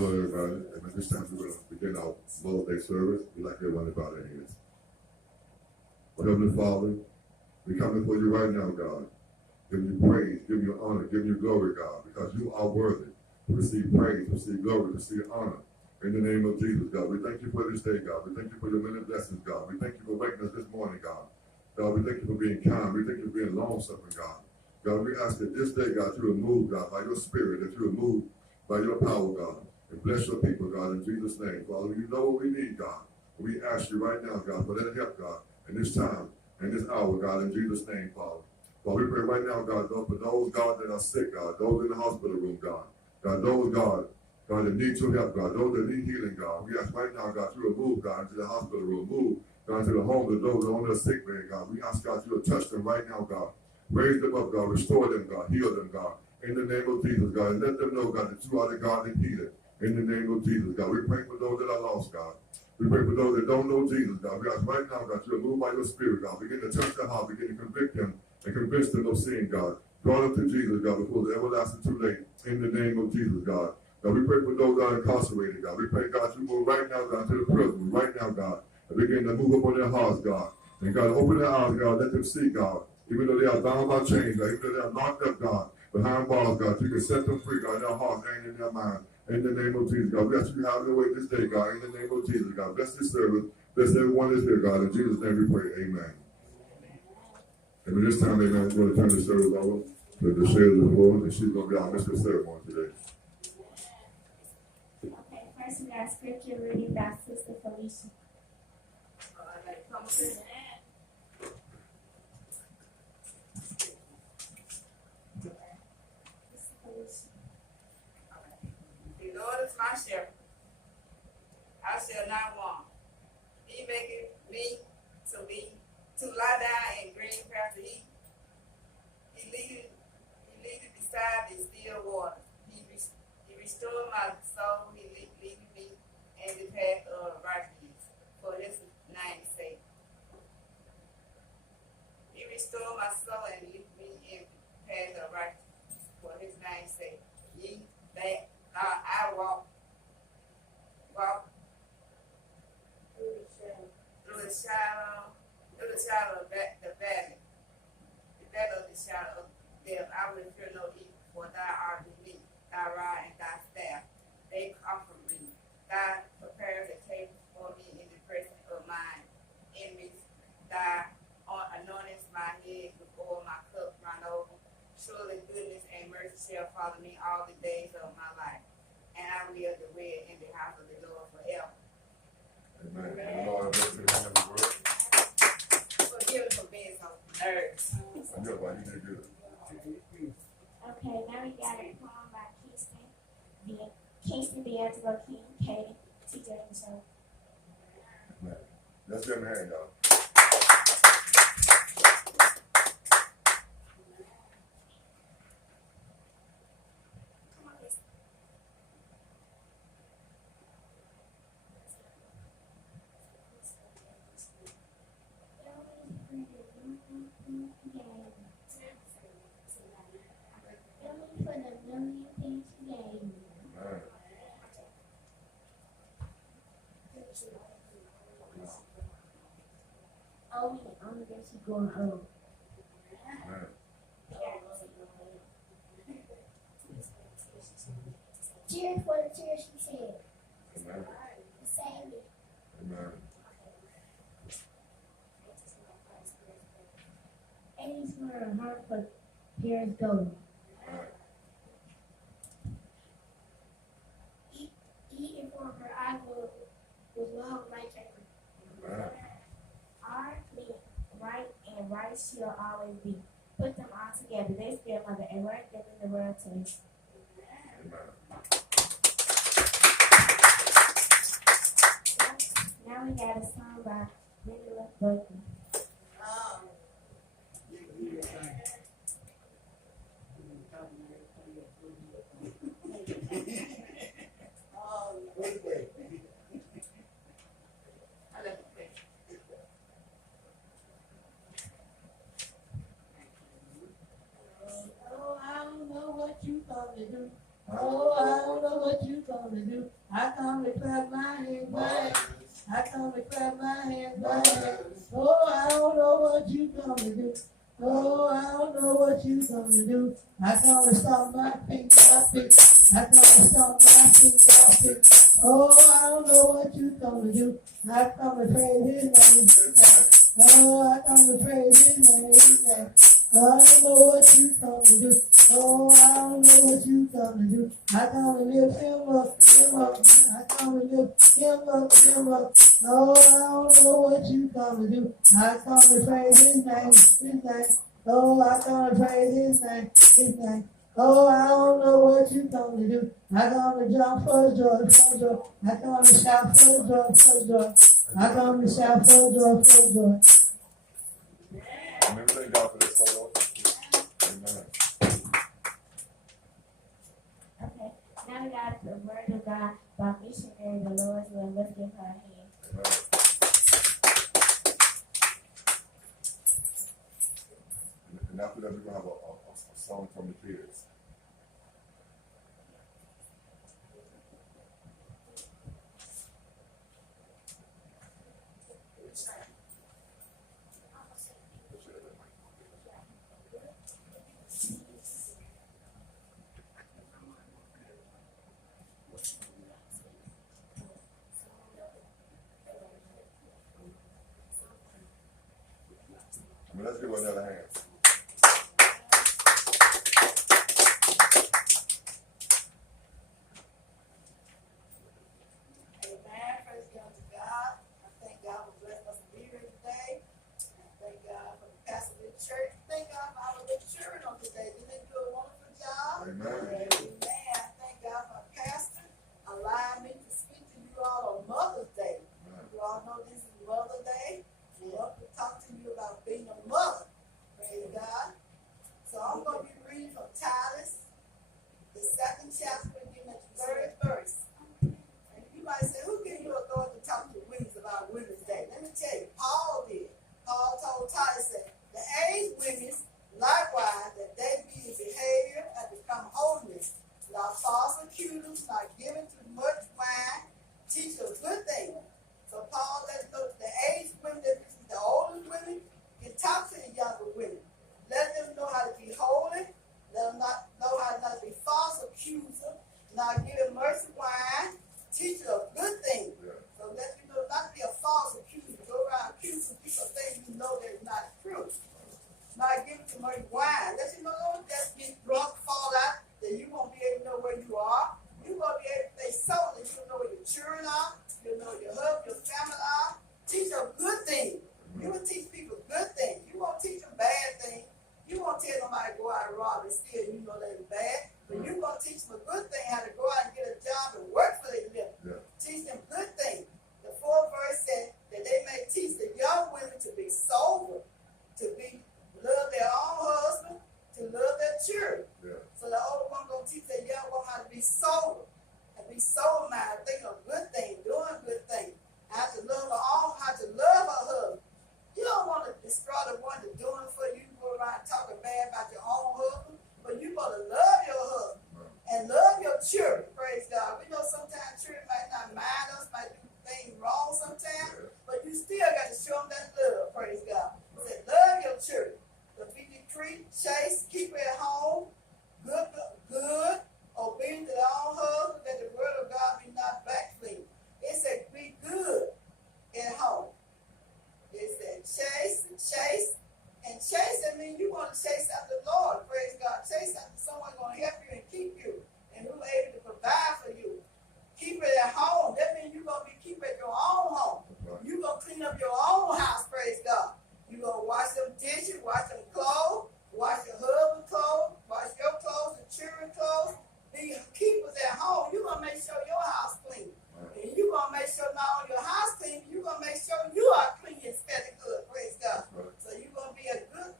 Hello, everybody. And at this time, we're going to begin our Mother's Day service. We'd like everyone to bow their heads. Well, Heavenly Father, we come before you right now, God. Give you praise, give you honor, give you glory, God, because you are worthy to receive praise, to receive glory, to receive honor. In the name of Jesus, God, we thank you for this day, God. We thank you for your many blessings, God. We thank you for waking us this morning, God. God, we thank you for being kind. We thank you for being long-suffering, God. God, we ask that this day, God, you will move, God, by your spirit, that you will move by your power, God. And bless your people, God, in Jesus' name. Father, you know what we need, God. We ask you right now, God, for that help, God, in this time, in this hour, God, in Jesus' name, Father. Father, we pray right now, God, for those, God, that are sick, God, those in the hospital room, God. God, those, God, that need your help, God, those that need healing, God. We ask right now, God, you will move, God, into the hospital room, move, God, to the home of those on their sick bed, God. We ask, God, you will touch them right now, God. Raise them up, God, restore them, God, heal them, God. In the name of Jesus, God, and let them know, God, that you are the God that healeth. In the name of Jesus, God. We pray for those that are lost, God. We pray for those that don't know Jesus, God. We ask right now, God, you will move by your spirit, God. Begin to touch their heart, begin to convict them and convince them of sin, God. Draw them to Jesus, God, before the everlasting too late. In the name of Jesus, God. God, we pray for those that are incarcerated, God. We pray, God, you move right now, God, to the prison, right now, God. And begin to move up on their hearts, God. And God, open their eyes, God. Let them see, God. Even though they are bound by chains, God. Even though they are locked up, God. Behind bars, God. You can set them free, God. In their hearts and in their minds. In the name of Jesus, God. We ask you to have your way this day, God. In the name of Jesus, God. Bless this service. Bless everyone that's here, God. In Jesus' name we pray. Amen. And at this time, amen, we're going to turn the service over to the share of the floor, and she's going to be our mistress ceremony today. Okay, first we got scripture reading by Sister Felicia. The Lord is my shepherd, I shall not want. He maketh me to lie down in green pastures. He leadeth beside the still water. He restored my soul. He leadeth me in the path of righteousness for his name's sake. He restored my soul and lead me in the path of righteousness for his name's sake. Ye that I walk through the shadow of the valley of the shadow of death, I will fear no evil, for thou art with me, thy rod and thy staff, they comfort me. Thou preparest a table for me in the presence of mine enemies. Thou anointest my head with oil, my cup run over. Surely goodness and mercy shall follow me all the days of my life, and I will dwell in the house of the Lord forever. Amen. And the Lord bless you in the word. Forgive us for being so nerds. I know why you did good. Okay, now we got a poem by Kingston D'Angelo King, Katie, TJ and so. Amen. Let's give him a hand, y'all. Oh, yeah, I'm gonna she going home. Cheers for the tears she shed. Amen. Save me. Amen. And he's for her heart for tears gold. Eating for her eye was love like a Amen. our clean, right and right shall always be. Put them all together. They still mother and right them in the world too. Amen. Now we got a song by Brenda Buckley. Oh, I don't know what you gonna do. Oh, I don't know what you gonna come to do. I come to clap my hands, my hands. I come to clap my hands, my hands. Oh, I don't know what you come to do. Oh, I don't know what you come to do. I come to stomp my feet, my feet. I come to stomp my feet, my feet. Oh, I don't know what you come to do. I come to praise his name, his name. Oh, I come to praise his name, his name. I don't know what you come to do. Oh, I don't know what you come to do. I come to lift him up, him up. I come to lift him up, him up. Oh, I don't know what you come to do. I come to praise his name, his name. Oh, I come to praise his name, his name. Oh, I don't know what you come to do. I come to jump for joy, for joy. I come to shout for joy, for joy. I come to shout for joy, for joy. Amen. Thank God for this solo. Amen. Okay. Now we got the word of God by Missionary Delois Love. Let's give her a hand. Amen. And after that, we're going to have a song from the kids. Let's give her another hand. Amen. Praise God to God. I thank God for blessing us to be here today. I thank God for the pastor of the church. Thank God for our little children on today. Didn't they do a wonderful job? Amen. Amen. I thank God for our pastor allowing me to speak to you all on Mother's Day. Amen. You all know this is Mother's Day. I love to talk to you about being a mother. Praise God. So I'm going to be reading from Titus, the 2nd chapter, beginning at the 3rd verse. And you might say, who gave you authority to talk to women about Women's Day? Let me tell you, Paul did. Paul told Titus, said, the aged women, likewise, that they be in behavior and become holiness, not false accusers, not given to much wine, teach a good thing. So Paul let us know the aged women, the older women, can talk to the younger women. Let them know how to be holy. Let them know how to not be false accuser, not giving mercy wine, teach a good thing. Yeah. So let you know not be a false accuser. Go around accusing people of things you know that's not true. Not giving too much wine. Let you know don't just get drunk, fall out, that you won't be able to know where you are. You won't be able to stay sober, that you know where your children are, you know your husband, your family are. Teach a good thing. You will teach people good things. You won't teach them bad things. You won't tell somebody to go out and rob and steal, you know they're bad. But you're going to teach them a good thing, how to go out and get a job and work for their living. Yeah. Teach them good things. The 4th verse said that they may teach the young women to be sober, to love their own husband, to love their children. Yeah. So the older one going to teach the young woman how to be sober, and be sober-minded, thinking of good things, doing good things. How to love her own, how to love her husband. You don't want to destroy the one that's doing it for you. You go around talking bad about your own husband, but you want to love your husband and love your children. Praise God. We know sometimes children might not mind us, might do things wrong sometimes, but you still got to show them that love. Praise God. Say, love your children. But be decree, chase, keep it at home, good, obedient to their own husband, that the word of God be not backsliding. It said, be good at home. It said chase, and chase, that means you want to chase after the Lord, praise God. Chase after someone going to help you and keep you, and who's able to provide for you. Keep it at home, that means you're going to be keep it at your own home. You're going to clean up your own house, praise God. You're going to wash them dishes, wash them clothes, wash your husband's clothes, wash your clothes, the children's clothes. Be keepers at home. You're going to make sure your house clean. And you're going to make sure not only your house clean, you're going to make sure you are clean and smelling good. Praise God. Right. So you're going to be a good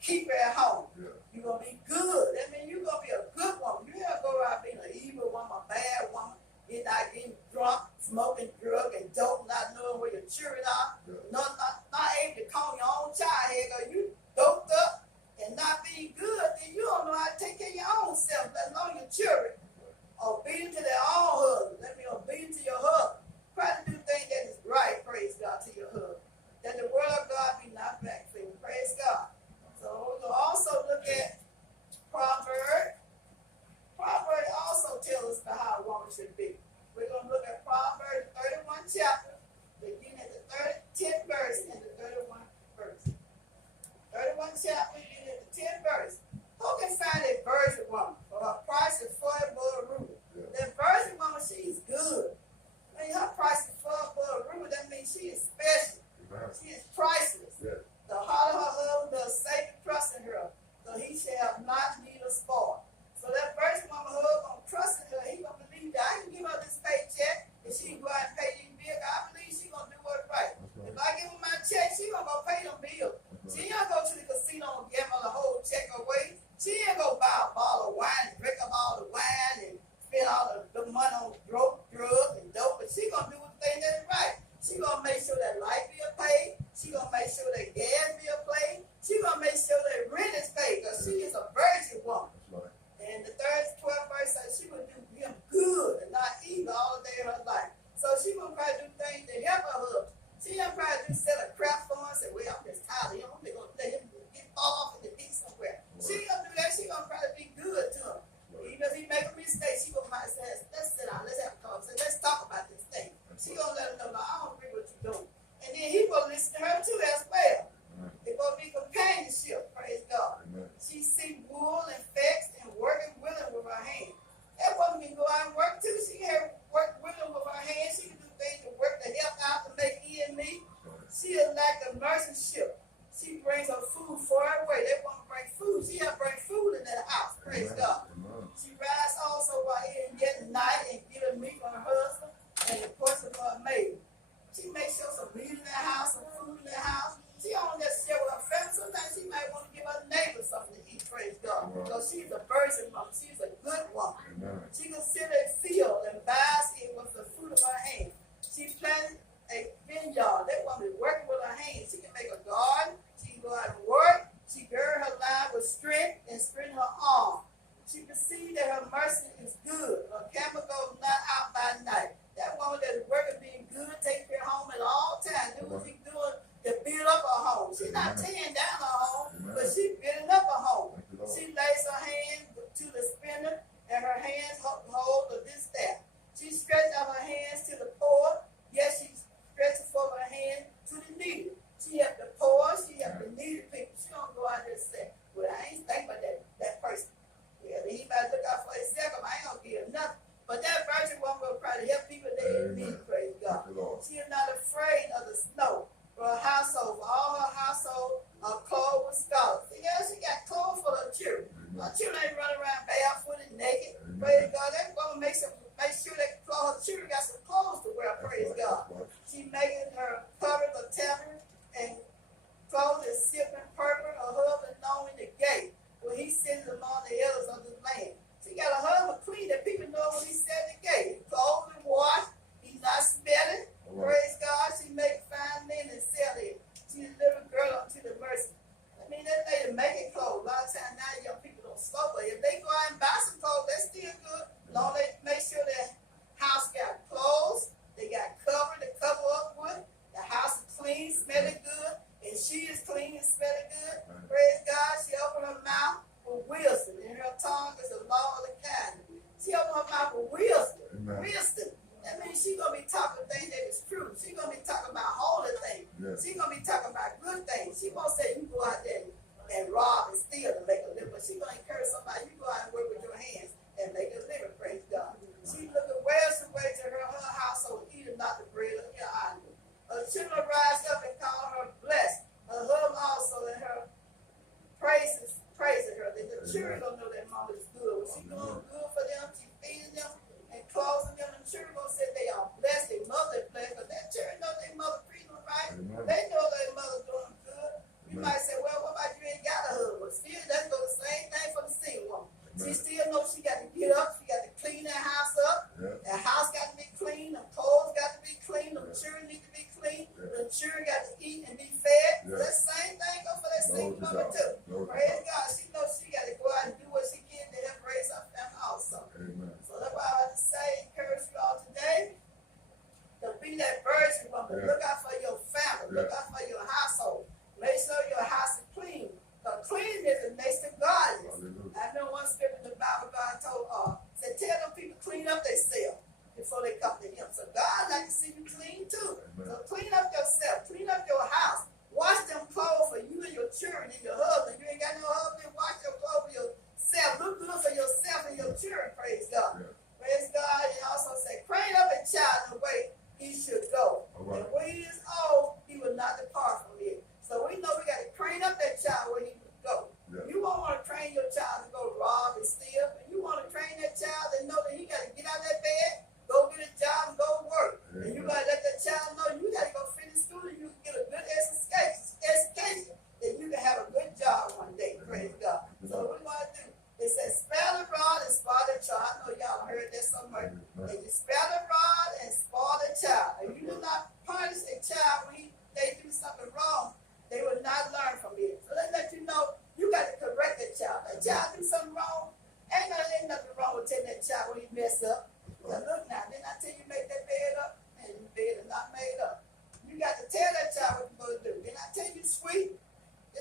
keeper at home. Yeah. You're going to be good. That means you're going to be a good woman. You never go around being an evil woman, a bad woman. You're not getting drunk, smoking drug, and dope, not knowing where your children are. Yeah. Not able to comb your own child hair because you doped up and not being good. Then you don't know how to take care of your own self, let alone your children. Obedient to their own chapter, in the 10th verse. Who can find a virgin woman? For her price is far above a ruler. Yeah. That virgin woman, she's good. I mean, her price is far above a ruler. That means she is special. Amen. She is priceless. Yes. The heart of her husband does safe and trust in her, so he shall not need a spoil. So that virgin woman husband gonna trust in her. He gonna believe that I can give her this paycheck and she can go out and pay these bills. I believe she gonna do what's right. That's right. If I give her my check, she gonna go pay them bills. That's She right. ain't gonna go to the casino and give her the whole check away. She ain't gonna buy a bottle of wine and drink up all the wine and spend all the money on drugs and dope. But she gonna do the thing that's right. She gonna make sure that light bill paid. She gonna make sure that gas bill paid. She gonna make sure that rent is paid because she is a virgin woman. That's right. And the 12th verse says she would do him good and not evil all the day of her life. So she gonna try to do things to help her husband. She gonna try to set a crap for him and say, well, I'm just tired of him. I'm just gonna let him get off and be somewhere. She ain't gonna do that. She gonna try to be good to him. Even if he make a mistake, she gonna might say, let's sit down, let's have a conversation, let's talk about this thing. She gonna let him know, no, I don't agree with what you're doing. And then he gonna listen to her too as well. Amen. It's gonna be companionship, praise God. Amen. She see wool and flax and working willing with her hand. That woman can go out and work too. She can work willing with her hand. She can do things to work to help out to make ends meet. She is like a merchant ship. She brings her food far away. That woman bring food. She help bring food in that house. Praise Amen. God. Amen. She rides also while here and yet night and giving meat for her husband and the portion for her maid. She makes sure some meat in the house, some food in the house. She don't just share with her family. Sometimes she might want to give her neighbor something to eat, praise God. Because she's a virgin woman. She's a good woman. Amen. She can sit in a field and buys it with the fruit of her hand. She planted a vineyard. That woman is working with her hands. She can make a garden. She can go out and work. She gird her line with strength and strengthen her arm. She perceived that her mercy is good. Her camel goes not out by night. That woman that is working, being good, taking care of home at all times. Do what she's doing to build up her home. She's not tearing down her home, but she's building up her home. Thank you, Lord. She lays her hand to the spinner, and her hands hold of this staff. She stretches out her hands to the poor. Yes, she stretches forth her hand to the needy. She helps the poor. She helps the needy people. She don't go out there and say, well, I ain't thinking about that person. Yeah, he might look out for himself. I ain't gonna give nothing. But that virgin woman will try to help people that in need, praise God. Thank you, Lord. She is not afraid of the snow. For her household, for all her household are clothed with scarlet. See, yeah, she got clothes for her children. Her children ain't running around barefooted, naked. Amen. Praise God. That woman make sure that her children got some clothes to wear, praise That's right. God. That's right. She making her cover of tamarind and clothes in silk and purple. Her husband known in the gate when he sits among the elders of the land. She got a husband clean that people know when he set the gate. His clothes and washed. He's not smelling. All right. Praise God. She make fine linen and sell it. She's a little girl unto the mercy. I mean, that lady making clothes. A lot of times now young people don't smoke, but if they go out and buy some clothes, that's still good. Long they make sure that house got clothes, they got cover to cover up with. The house is clean, smelling good, and she is clean and smelling good. Amen. Praise God. She opened her mouth with wisdom, and her tongue is the law of the kindness. She opened her mouth with wisdom. Amen. Wisdom. That means she's going to be talking things that is true. She's going to be talking about holy things. Yes. She's going to be talking about good things. She won't say you go out there and rob and steal to make a living, but she's going to encourage somebody, you go out and work with your hands and make a living, praise God. She looking well to way to her household, eating not the bread of your eyes. Her children rise up and call her blessed. Her husband also and her praising her. That the children don't know that mama is good. When she doing good for them, she feeding them and clothing them. And the children gonna say they are blessed. Their mother is blessed, but that children know their mother treating them right. Amen. They know their mother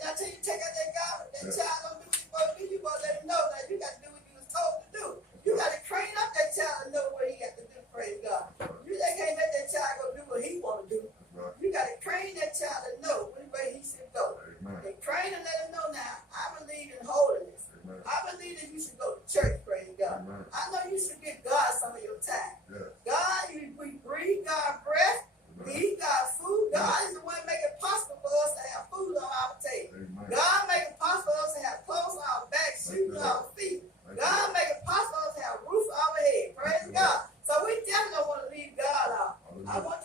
I tell you, take out that garbage, that child don't do what you're supposed to do, you supposed to let him know that you got to do what you was told to do. You got to train up that child to know what he got to do, praise God. You just can't let that child go do what he want to do. You got to train that child to know which way he should go. And train and let him know now, I believe in holiness. I believe that you should go to church, praise God. I know you should give God some of your time. God, we breathe God breath. We eat God food. God is the one make it possible for us to have food on our table. God make it possible for us to have clothes on our back, shoes on our feet. God make it possible for us to have a roof on our head. Praise God. So we definitely don't want to leave God out. I want